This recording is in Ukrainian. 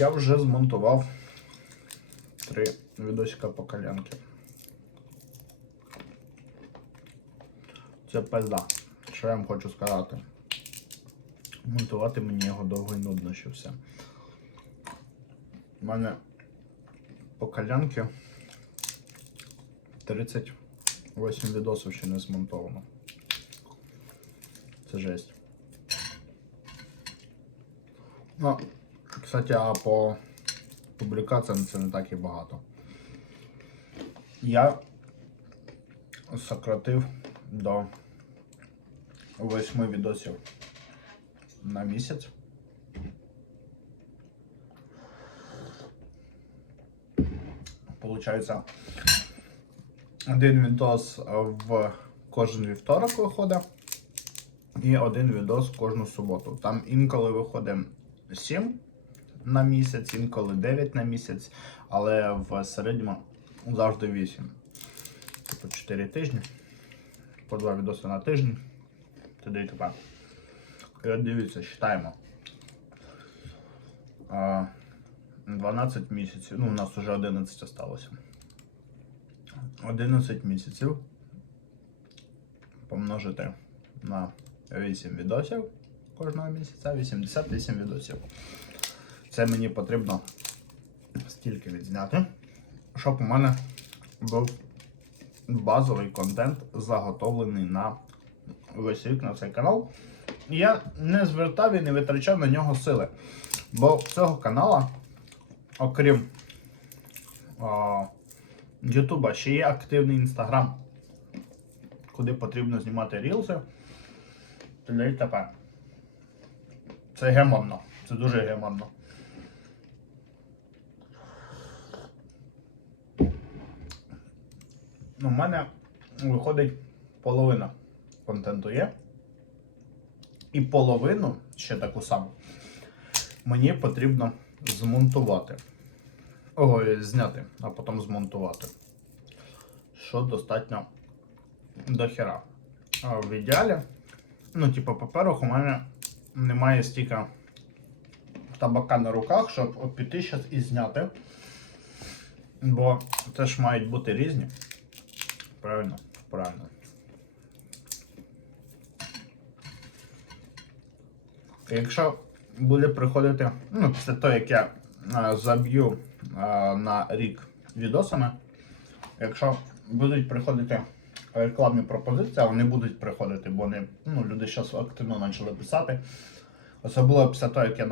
Я вже змонтував три відосика по колянки. Це пизда. Що я вам хочу сказати? Монтувати мені його довго і нудно ще все. У мене по колянки 38 відосів ще не змонтовано. Це жесть. Ну, кстати, а по публікаціям це не так і багато. Я сократив до 8 відосів на місяць. Получається, один відос в кожен вівторок виходить. І один відос кожну суботу. Там інколи виходить 7 на місяць, інколи 9 на місяць, але в середньому завжди 8. Тобто 4 тижні. По 2 відоси на тиждень. Туди і тепер. І дивіться, читаємо. 12 місяців. Ну, у нас вже 11 осталося. 11 місяців помножити на 8 відосів кожного місяця, 88 відосів. Це мені потрібно стільки відзняти, щоб у мене був базовий контент заготовлений на весь рік на цей канал. І я не звертав і не витрачав на нього сили. Бо в цього канала, окрім Ютуба, ще є активний інстаграм, куди потрібно знімати рілси. І Це геморно. Це дуже геморно. У мене виходить половина контенту є. І половину, ще таку саму, мені потрібно змонтувати. Ой, зняти, а потім змонтувати. Що достатньо дохера. А в ідеалі, ну, типу, по-перше, у мене немає стільки табака на руках, щоб піти зараз і зняти. Бо це ж мають бути різні. Правильно, правильно. Якщо буде приходити, ну, після того, як я а, заб'ю на рік відосами, якщо будуть приходити рекламні пропозиції, а вони будуть приходити, бо вони, ну, люди зараз активно почали писати. Особливо після того, як я